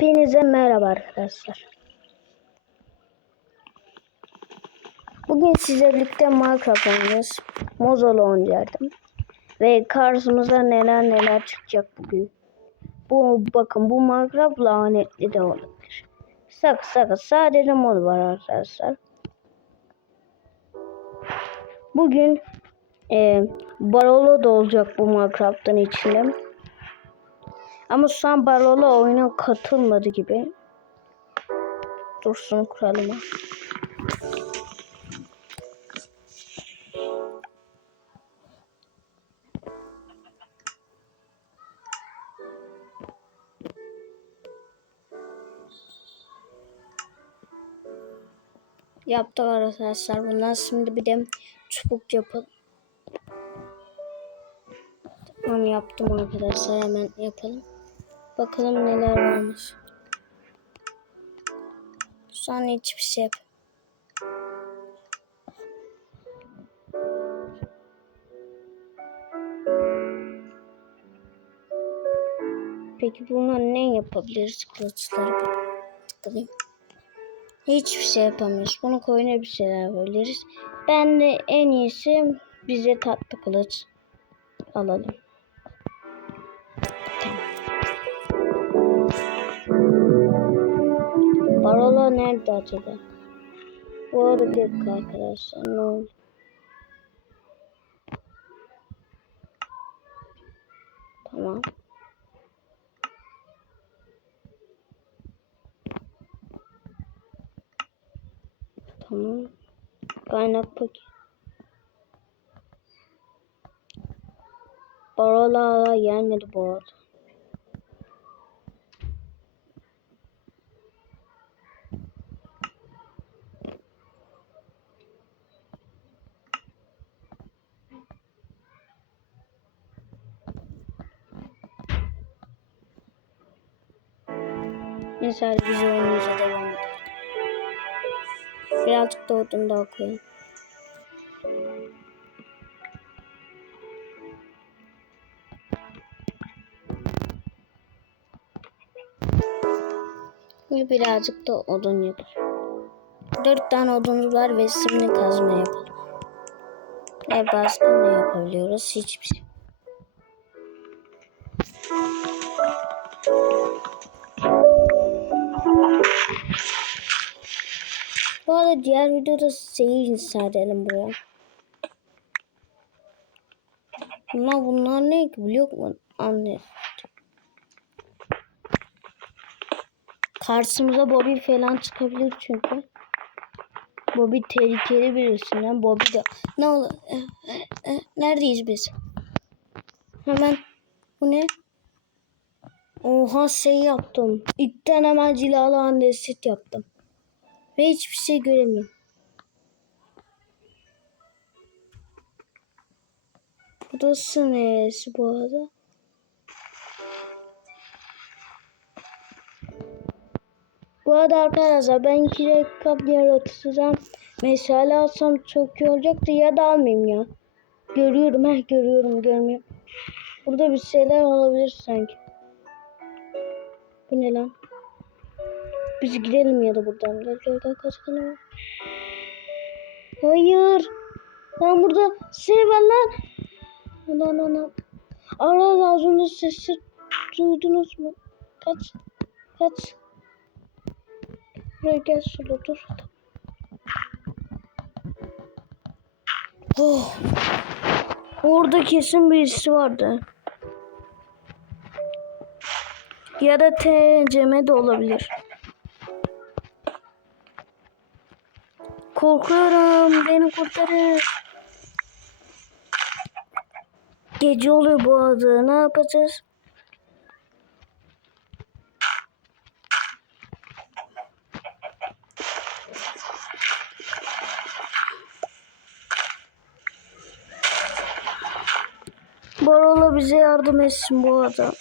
Hepinize merhaba arkadaşlar. Bugün sizle birlikte Minecraft oynayacağız. Mozolo oynayacaktım. Ve karşımıza neler neler çıkacak bugün. Bu bakın bu Minecraft lanetli de olabilir. Sak sak sadece mod var arkadaşlar. Bugün e, Barolo da olacak bu Minecraft'ın içinde. Ama şu an Barolo oyuna katılmadı gibi. Dursun kuralım. Yaptık arkadaşlar. Bundan şimdi bir de çubuk yapalım. Tamam yaptım arkadaşlar. Hemen yapalım. Bakalım neler varmış. Şu hiçbir şey yap. Peki buna ne yapabiliriz kılıçları? Tıklayayım. Hiçbir şey yapamıyoruz. Bunu koyuna bir şeyler yapabiliriz. Ben de en iyisi bize tatlı kılıç alalım. Parola nerede acaba? Bu arada bir arkadaşlar ne oldu? Tamam. Tamam. Kaynak paket. Parola hala gelmedi bu arada. Neyse biz oyunumuza devam edelim. Birazcık da odun daha koyayım. Ve birazcık da odun yapalım. Dört tane odunumuz var ve şimdi kazma yapalım. Ve başka ne yapabiliyoruz? Hiçbir şey. Arada diğer videoda şeyi inşa edelim buraya. Ama bunlar ne ki biliyor musun? Anne. Karşımıza Bobby falan çıkabilir çünkü. Bobby tehlikeli birisinden. Bobby de ne olur? Neredeyiz biz? Hemen bu ne? Oha şey yaptım. İlkten hemen cilalı andesit yaptım. Ve hiçbir şey göremiyorum. Burası neresi bu arada? Bu arada arkadaşlar ben iki rekap yaratacağım. Meşale alsam çok iyi olacaktı ya da almayayım ya. Görüyorum heh görüyorum görmüyorum. Burada bir şeyler olabilir sanki. Bu ne lan? Biz gidelim ya da buradan. Gel gel gel kaçalım. Hayır. Lan burada şey var lan. Lan lan lan. Ara az önce sesi duydunuz mu? Kaç. Kaç. Buraya gel şurada dur. Oh. Orada kesin birisi vardı. Ya da TCM de olabilir. Korkuyorum. Beni kurtarın. Gece oluyor bu arada. Ne yapacağız? Barola bize yardım etsin bu arada.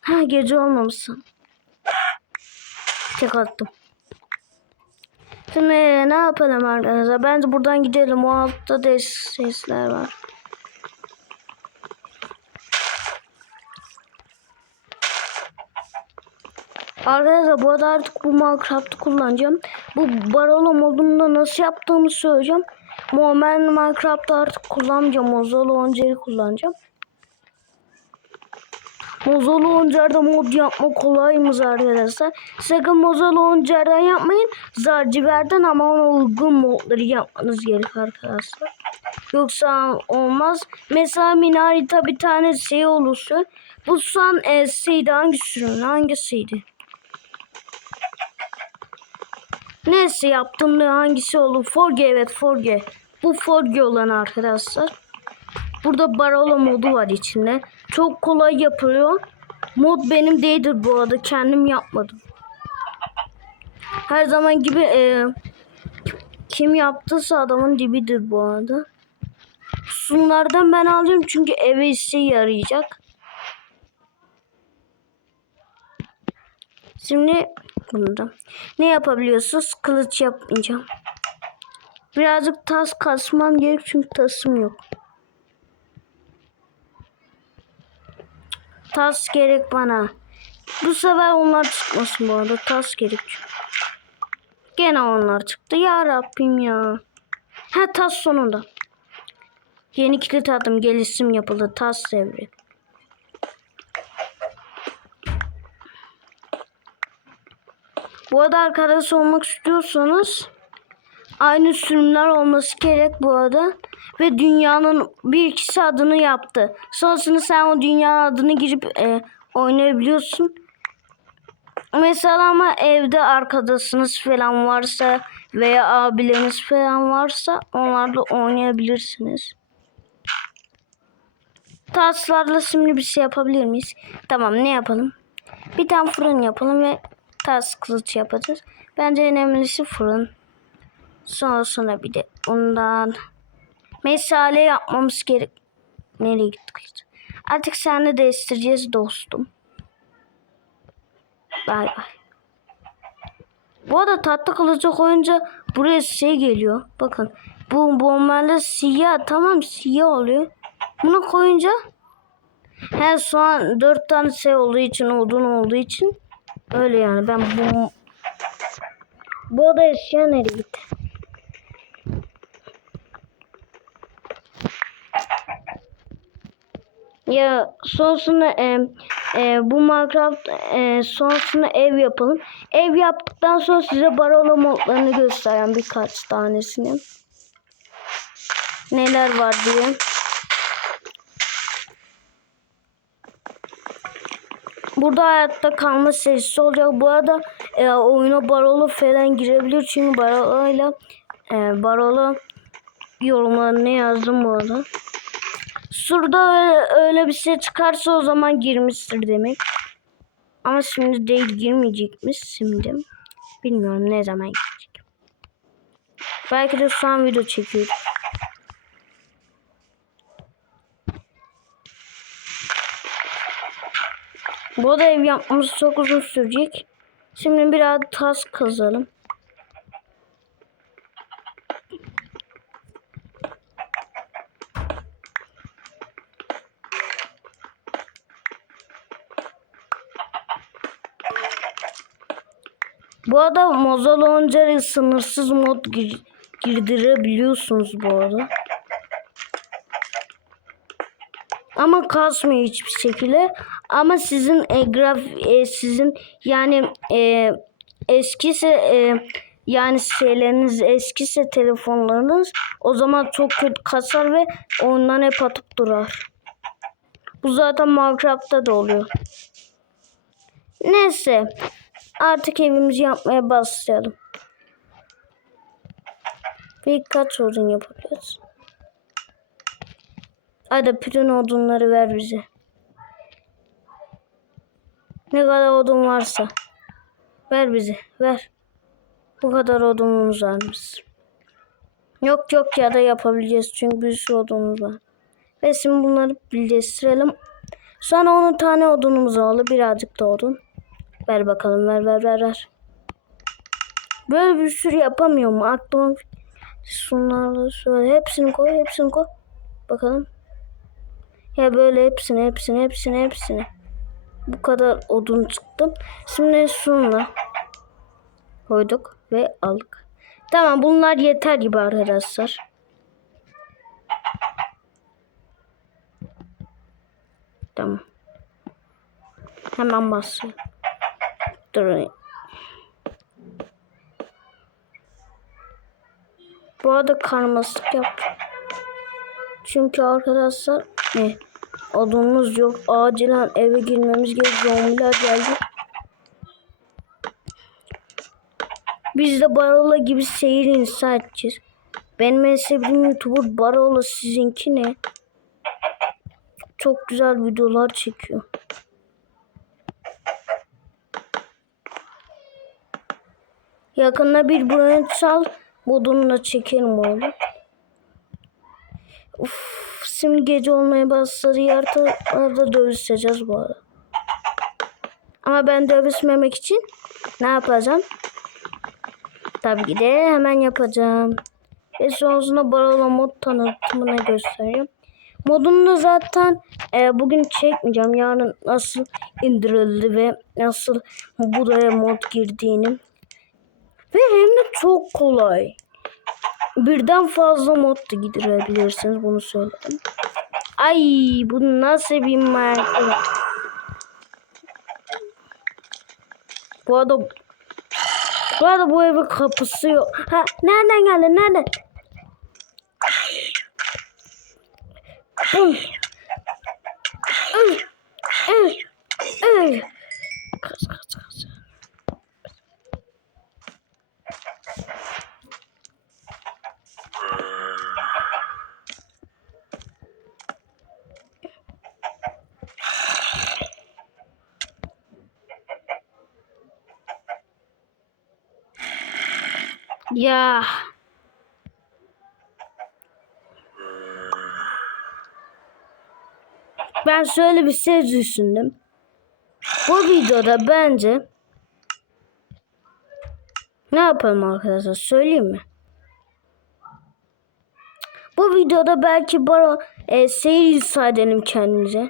Ha gece olmamışsın. Tek attım. Şimdi ne yapalım arkadaşlar? Bence buradan gidelim. O altta da sesler var. Arkadaşlar bu arada artık bu Minecraft'ı kullanacağım. Bu Barolo modunda nasıl yaptığımı söyleyeceğim. Normal Minecraft'ta artık kullanmayacağım. Mozolo Oncer'i kullanacağım. Mozolo Oncer'de mod yapma kolaymış arkadaşlar. Sakın Mozolo Oncer'den yapmayın. Zarciver'den ama ona uygun modları yapmanız gerek arkadaşlar. Yoksa olmaz. Mesela Minarita bir tane şey olursa. Bu şu an e, şeydi hangi sürüm hangisiydi? Neyse yaptığımda hangisi olur? Forge evet Forge. Bu Forge olan arkadaşlar. Burada Barolo modu var içinde. Çok kolay yapılıyor. Mod benim değildir bu arada. Kendim yapmadım. Her zaman gibi e, kim yaptıysa adamın dibidir bu arada. Sunlardan ben alacağım çünkü eve işe yarayacak. Şimdi bunda ne yapabiliyorsunuz? Kılıç yapmayacağım. Birazcık tas kasmam gerek çünkü tasım yok. Tas gerek bana. Bu sefer onlar çıkmasın bu arada. Tas gerek. Gene onlar çıktı. Ya Rabbim ya. Ha tas sonunda. Yeni kilit aldım. Gelişim yapıldı. Tas devri. Bu arada arkadaş olmak istiyorsanız aynı sürümler olması gerek bu arada. Ve dünyanın bir ikisi adını yaptı. Sonrasında sen o dünyanın adını girip e, oynayabiliyorsun. Mesela ama evde arkadaşınız falan varsa veya abileriniz falan varsa onlarla oynayabilirsiniz. Taslarla şimdi bir şey yapabilir miyiz? Tamam ne yapalım? Bir tane fırın yapalım ve tas kılıç yapacağız. Bence en önemlisi fırın. Sonra sonra bir de ondan mesale yapmamız gerek. Nereye gittik? Artık seninle değiştireceğiz dostum. Bay bay. Bu arada tatlı kılıcı koyunca buraya şey geliyor. Bakın bu bombayla siyah tamam siyah oluyor. Bunu koyunca her şu an dört tane şey olduğu için odun olduğu için öyle yani ben bu bu oda eşya nereye gitti? Ya sonrasında e, e, bu Minecraft e, sonrasında ev yapalım. Ev yaptıktan sonra size Barolo modlarını göstereceğim birkaç tanesini. Neler var diye. Burada hayatta kalma serisi olacak. Bu arada e, oyuna Barolo falan girebilir. Çünkü Barolo'yla e, Barolo yorumlarını yazdım bu arada. Öyle, öyle bir şey çıkarsa o zaman girmiştir demek. Ama şimdi değil girmeyecekmiş şimdi. Bilmiyorum ne zaman girecek. Belki de şu an video çekiyor. Bu da ev yapmamız çok uzun sürecek. Şimdi biraz tas kazalım. Bu arada Mozal Oncar'ı sınırsız mod gir girdirebiliyorsunuz bu arada. Ama kasmıyor hiçbir şekilde. Ama sizin e, graf e, sizin yani e, eskisi e, yani şeyleriniz eskisi telefonlarınız o zaman çok kötü kasar ve ondan hep atıp durar. Bu zaten Minecraft'ta da oluyor. Neyse. Artık evimizi yapmaya başlayalım. Birkaç odun yapabiliriz. Hadi bütün odunları ver bize. Ne kadar odun varsa. Ver bize. Ver. Bu kadar odunumuz varmış. Yok yok ya da yapabileceğiz. Çünkü bir sürü odunumuz var. Ve şimdi bunları birleştirelim. Sonra 10 tane odunumuz oldu. Birazcık da odun. Ver bakalım ver ver ver ver. Böyle bir sürü yapamıyorum. Aklıma şunlarla şöyle hepsini koy hepsini koy. Bakalım. Ya böyle hepsini hepsini hepsini hepsini. Bu kadar odun çıktı. Şimdi şunla koyduk ve aldık. Tamam bunlar yeter gibi arkadaşlar. Tamam. Hemen basıyorum. Durun. Bu arada karmasık yaptım. Çünkü arkadaşlar ne? Odunumuz yok. Acilen eve girmemiz gerek. Zombiler geldi. Biz de Barola gibi seyir inşa edeceğiz. Benim en sevdiğim YouTuber Barola sizinki ne? Çok güzel videolar çekiyor. Yakında bir buraya çal modunu da çekelim oğlum. Uf, şimdi gece olmaya başladı. Yarıda dövüşeceğiz bu arada. Ama ben dövüşmemek için ne yapacağım? Tabii ki de hemen yapacağım. Ve sonrasında Barola mod tanıtımını göstereyim. Modunu da zaten e, bugün çekmeyeceğim. Yarın nasıl indirildi ve nasıl buraya mod girdiğini. Ve hem de çok kolay. Birden fazla mod da gidirebilirsiniz. Bunu söyledim. Ay bu nasıl bir marka? Bu arada bu arada bu evin kapısı yok. Ha nereden geldi? Nereden? Bum. Kaç kaç kaç. Ya. Ben şöyle bir şey düşündüm. Bu videoda bence ne yapalım arkadaşlar söyleyeyim mi? Bu videoda belki bana e, seyir inşa edelim kendimize.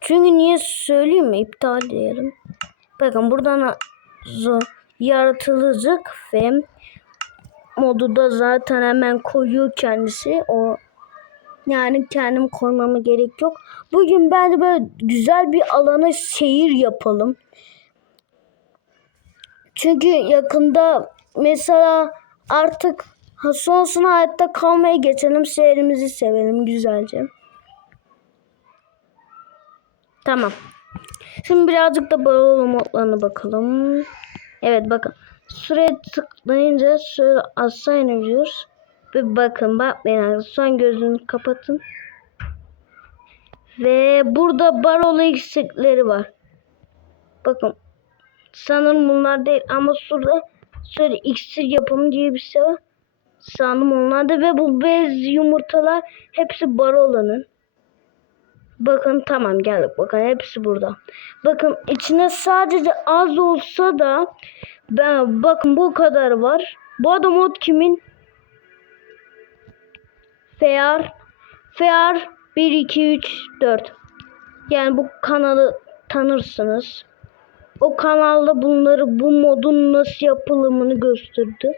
Çünkü niye söyleyeyim mi? İptal edelim. Bakın buradan yaratılacak ve modu da zaten hemen koyuyor kendisi. O yani kendim koymama gerek yok. Bugün bence böyle güzel bir alana seyir yapalım. Çünkü yakında mesela artık sonsuna hayatta kalmaya geçelim. Seyrimizi sevelim güzelce. Tamam. Şimdi birazcık da Barolo modlarına bakalım. Evet bakın. Süre tıklayınca şöyle aşağı iniyoruz. Ve bakın bakmayın. Son gözünü kapatın. Ve burada Barolo eksikleri var. Bakın. Sanırım bunlar değil ama şurada şöyle iksir yapımı diye bir şey var. Sanırım onlarda ve bu bez yumurtalar hepsi Barolo'nun. Bakın tamam geldik bakın hepsi burada. Bakın içine sadece az olsa da ben bakın bu kadar var. Bu adam mod kimin? Fear Fear 1 2 3 4. Yani bu kanalı tanırsınız. O kanalda bunları bu modun nasıl yapılımını gösterdi.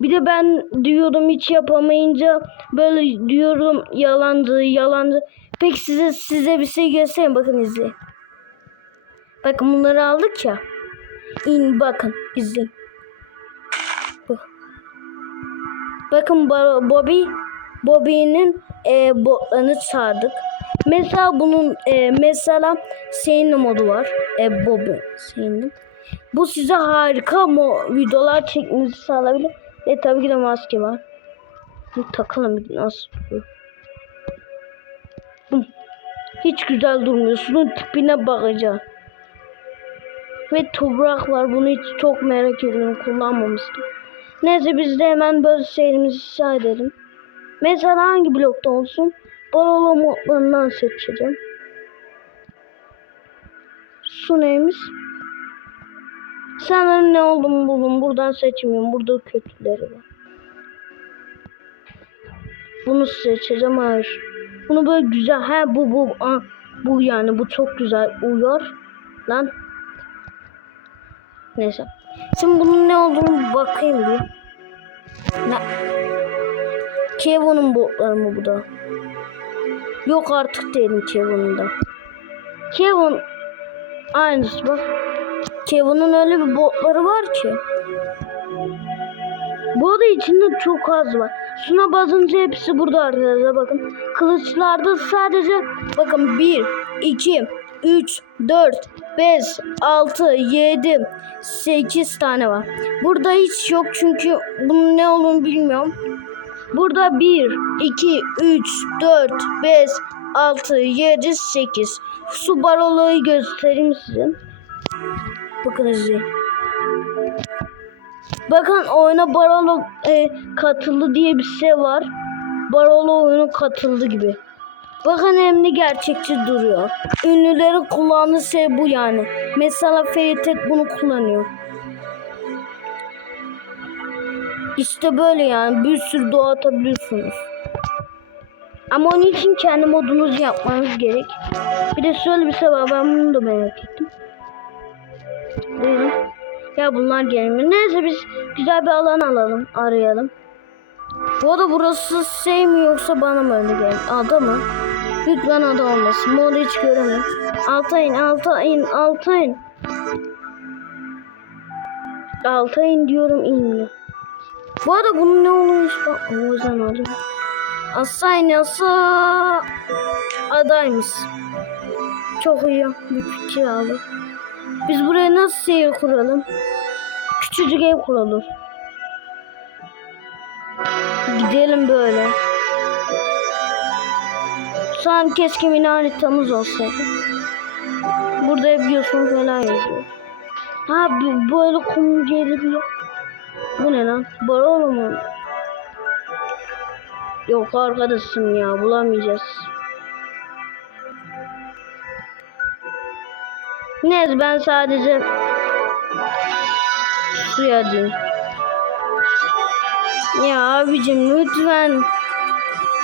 Bir de ben diyordum hiç yapamayınca böyle diyorum yalancı yalancı. Peki size size bir şey göstereyim bakın izleyin. Bakın bunları aldık ya. İn bakın izleyin. Bak. Bakın Bobby Bobby'nin e, botlarını çağırdık. Mesela bunun e, mesela senin modu var. E, Bobby senin. Bu size harika mo videolar çekmenizi sağlayabilir. Ve tabii ki de maske var. Bu takalım nasıl Hiç güzel durmuyor. Şunun tipine bakacağım. Ve toprak var. Bunu hiç çok merak ediyorum. Kullanmamıştım. Neyse biz de hemen böyle şeylerimizi inşa edelim. Mesela hangi blokta olsun? Barolo modlarından seçeceğim. Su neymiş? Sanırım ne olduğumu buldum. Buradan seçmiyorum. Burada kötüleri var. Bunu seçeceğim. Hayır. Bunu böyle güzel. Ha bu bu. Aa, Bu yani bu çok güzel uyuyor. Lan. Neyse. Şimdi bunun ne olduğunu bakayım bir. Ne? Kevin'in botları mı bu da? Yok artık değilim Kevin'in de. Kevin aynısı bak. Kevin'in öyle bir botları var ki. Bu arada içinde çok az var. Şuna basınca hepsi burada arkadaşlar bakın. Kılıçlarda sadece bakın 1, 2, 3, 4, 5, 6, 7, 8 tane var. Burada hiç yok çünkü bunun ne olduğunu bilmiyorum. Burada 1, 2, 3, 4, 5, 6, 7, 8. Su barolayı göstereyim size. Bakın izleyin. Bakın oyuna Barolo e, katıldı diye bir şey var. Barolo oyunu katıldı gibi. Bakın hem de gerçekçi duruyor. Ünlülerin kullandığı şey bu yani. Mesela Feritet bunu kullanıyor. İşte böyle yani bir sürü doğa atabiliyorsunuz. Ama onun için kendi modunuzu yapmanız gerek. Bir de şöyle bir şey var ben bunu da merak ettim. Değil. Ya bunlar gelmiyor. Neyse biz güzel bir alan alalım, arayalım. Bu arada burası şey mi yoksa bana mı öyle geldi? Ada mı? Lütfen ada olmasın. Modu hiç göremiyorum. Alta in, alta in, diyorum inmiyor. Bu arada bunun ne olduğunu hiç bakmıyorum. O yüzden. Aşağı in, aşağı. Adaymış. Çok iyi. Bir fikir aldım. Biz buraya nasıl şehir kuralım? Küçücük ev kuralım. Gidelim böyle. Şu an keşke mini haritamız olsaydı. Burada yosun falan yazıyor. Ha böyle kum geliyor. Bu ne lan? Barolo mu? Yok arkadaşım ya bulamayacağız. Neyse ben sadece suya diyeyim. Ya abicim lütfen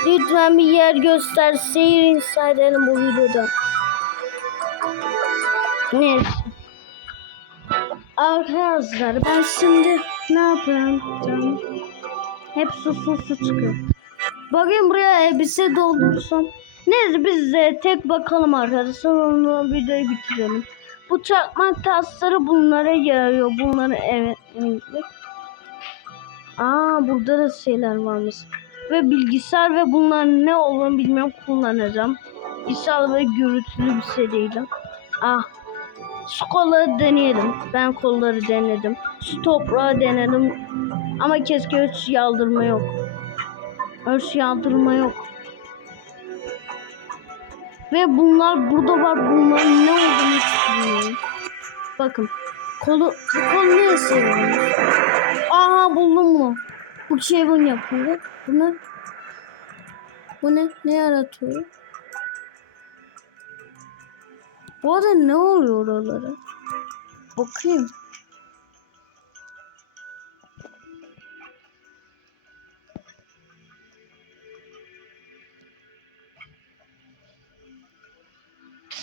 lütfen bir yer göster seyir insa edelim bu videoda. Neyse. Arkadaşlar ben şimdi ne yapıyorum? Hep su su su çıkıyor. Bakayım buraya elbise doldursam. Neyse biz de tek bakalım arkadaşlar. Onu videoyu bitirelim. Bu çakmak tasları bunlara yarıyor. Bunları evet. Aa burada da şeyler varmış. Ve bilgisayar ve bunların ne olduğunu bilmiyorum kullanacağım. İnşallah ve gürültülü bir şey değil. Ah. Şu kolları deneyelim. Ben kolları denedim. Şu toprağı denedim. Ama keşke ölç yaldırma yok. Ölç yaldırma yok. Ve bunlar burada var. Bunların ne olduğunu hiç bilmiyorum. Bakın. Kolu, bu kol? Aha buldum mu? Bu Kevin yapıyor. Bu ne? Bu ne? Ne yaratıyor? Bu arada ne oluyor oralara? Bakayım.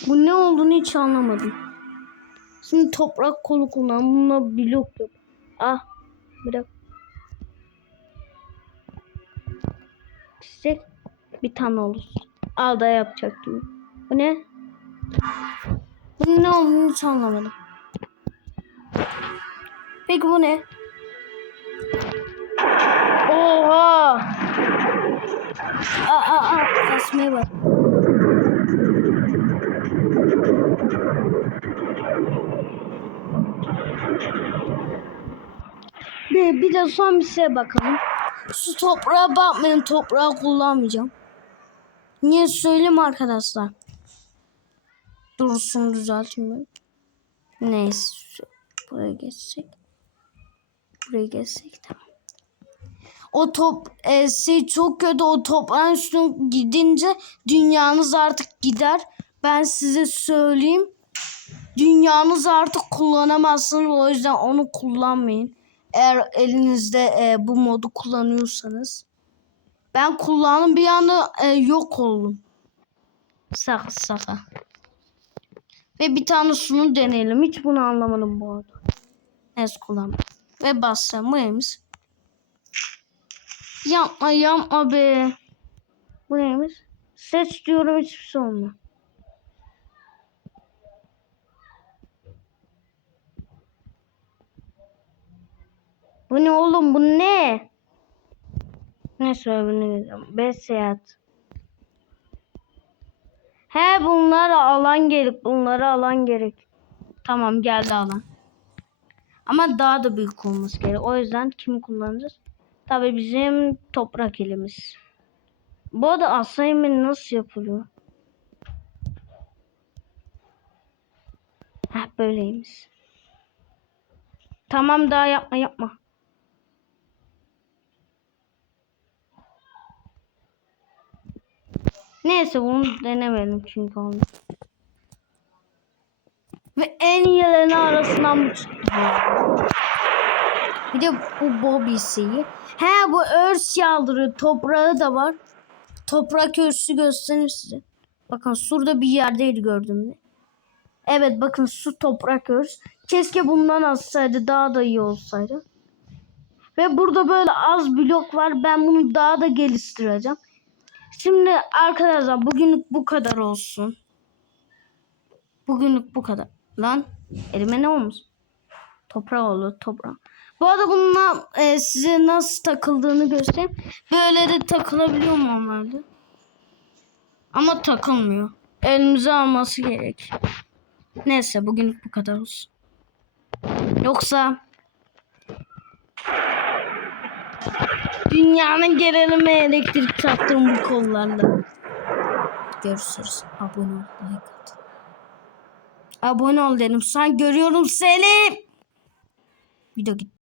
Bu ne olduğunu hiç anlamadım. Şimdi toprak kolu kullan. Bununla blok yap. Ah. Bırak. Çiçek bir tane olur. Al da yapacak gibi. Bu ne? Bunun ne olduğunu hiç anlamadım. Peki bu ne? Oha! Aa, aa, aa. Kasmaya bak. Bir, bir de son bir şeye bakalım. Şu toprağa bakmayın. Toprağı kullanmayacağım. Niye söyleyeyim arkadaşlar? Dursun ben. Neyse. Buraya geçsek. Buraya geçsek tamam. O top e, şey çok kötü o toprağın üstüne gidince dünyanız artık gider. Ben size söyleyeyim. Dünyanız artık kullanamazsınız. O yüzden onu kullanmayın. Eğer elinizde e, bu modu kullanıyorsanız. Ben kullandım bir anda e, yok oldum. Saka saka. Ve bir tane sunu deneyelim. Hiç bunu anlamadım bu arada. Neyse kullan. Ve bassam bu neymiş? Yapma yapma be. Bu neymiş? Seç diyorum hiçbir şey olmuyor. Bu ne oğlum bu ne? Öbürüne gidelim. Beş seyahat. He bunlara alan gerek. Bunlara alan gerek. Tamam geldi alan. Ama daha da büyük olması gerek. O yüzden kimi kullanacağız? Tabii bizim toprak elimiz. Bu arada assignment nasıl yapılıyor? Heh böyleymiş. Tamam daha yapma yapma. Neyse bunu denemedim çünkü onu. Ve en iyilerini arasından. Bir de bu Bobby'si. He bu örs yaldırıyor. Toprağı da var. Toprak örsü göstereyim size. Bakın şurada bir yerdeydi gördüğümde. Evet bakın su toprak örs. Keşke bundan azsaydı daha da iyi olsaydı. Ve burada böyle az blok var. Ben bunu daha da geliştireceğim. Şimdi arkadaşlar bugünlük bu kadar olsun. Bugünlük bu kadar. Lan elime ne olmuş? Toprak oldu toprak. Bu arada bununla e, size nasıl takıldığını göstereyim. Böyle de takılabiliyor mu onlarda? Ama takılmıyor. Elimize alması gerek. Neyse bugünlük bu kadar olsun. Yoksa dünyanın genelime elektrik taktığım bu kollarla. Görüşürüz. Abone ol. Like at. Abone ol dedim. Sen görüyorum seni. Video gitti.